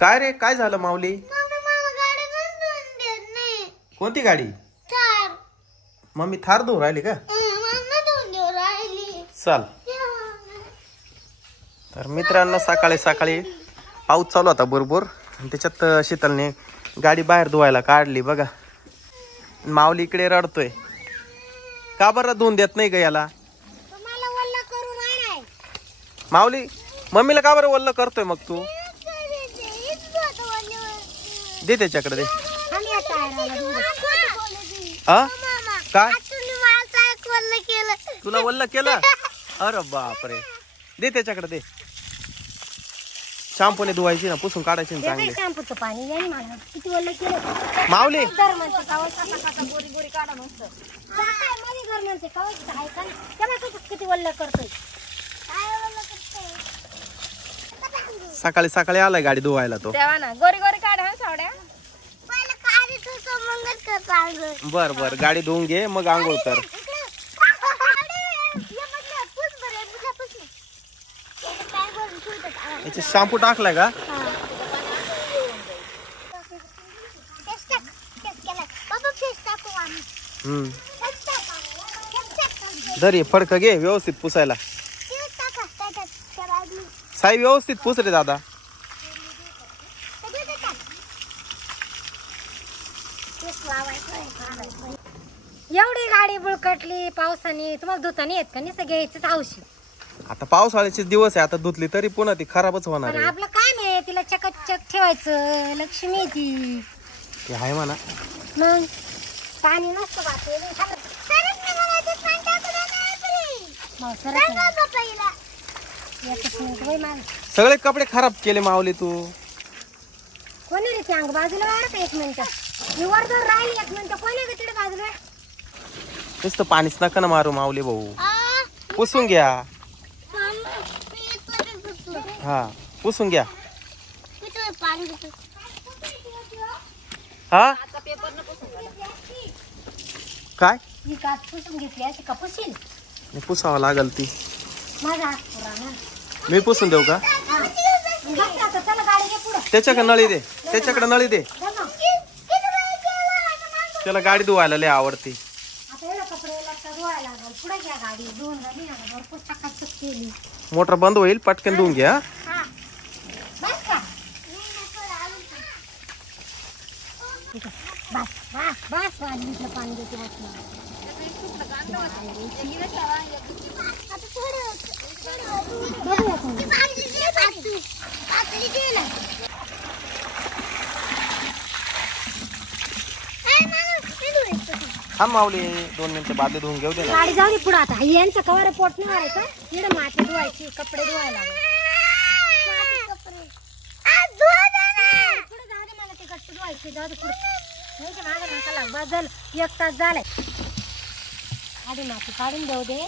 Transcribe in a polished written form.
काय रे, काय झालं माऊली? कोणती गाडी? मम्मी थार धुवून राहिली का? चल. तर मित्रांनो, सकाळी सकाळी पाऊस चालू होता बरोबर आणि त्याच्यात शीतलने गाडी बाहेर धुवायला काढली बघा. माऊली इकडे रडतोय. का बरं धुवून देत नाही ग याला? माऊली मम्मीला का बरं वल्ल करतोय मग तू? दे त्याच्याकडे दे. काय तुला वल्ल केलं? अरे बापरे, दे त्याच्याकडे दे. शॅम्पूने धुवायची ना, पुसून काढायची ना चांगली. शॅम्पूचं पाणी नाही मला किती वल्ल केलं माऊली. किती वल्ल करतोय. सकाळी सकाळी आलाय गाडी धुवायला तो. तेव्हा ना गोरी गोरी काढ हा सावड्या. बर बर, गाडी धुवून घे मग आंघोळ कर. याचे शॅम्पू टाकलाय का? दरी फडक घे, व्यवस्थित पुसायला. साई व्यवस्थित पुस रे दादा. एवढी गाडी बुळकटली पावसाने, तुम्हाला धुता नाही येत का? नाही घ्यायचंच औषध. आता पावसाळ्याचे दिवस आहे, आता धुतली तरी पुन्हा ती खराबच होणार आहे. आपलं काम आहे तिला चकचक ठेवायचं, लक्ष्मी ती. ते आहे म्हणा. मग पाणी नसतं सगळे कपडे खराब केले माऊली तू. कोणी रे ते अंग बाजूला वाढत? एक मिनिट वर जर राहिली, एक मिनिट कोणी रे तिकडे बाजूला? नुसतं पाणीच नका ना मारू माऊली भाऊ. पुसून घ्या. हा पुसून घ्या. हा काय ही काच पुसून घेतली अशी का पुशील? पुसावं लागल ती. माझा हात पुरा. मी पुसून देऊ का? त्याच्याकडे नळी दे, त्याच्याकडे नळी दे. त्याला गाडी धुवायला लय आवडते. मोटर बंद होईल, पटकन धुवून घ्या. हा माऊली 2 मिनिटं बादली धुवून घेऊ दे ना. गाडी जाऊ दे पुढे. आता यांचं कवर पोट नाही मारायचं. इकडे माती धुवायची, कपडे धुवायला मला ते कष्ट धुवायचे. जाऊ दे पुढे. मागे नका लाग. बदल 1 तास झालाय. आधी माती काढून देऊ दे.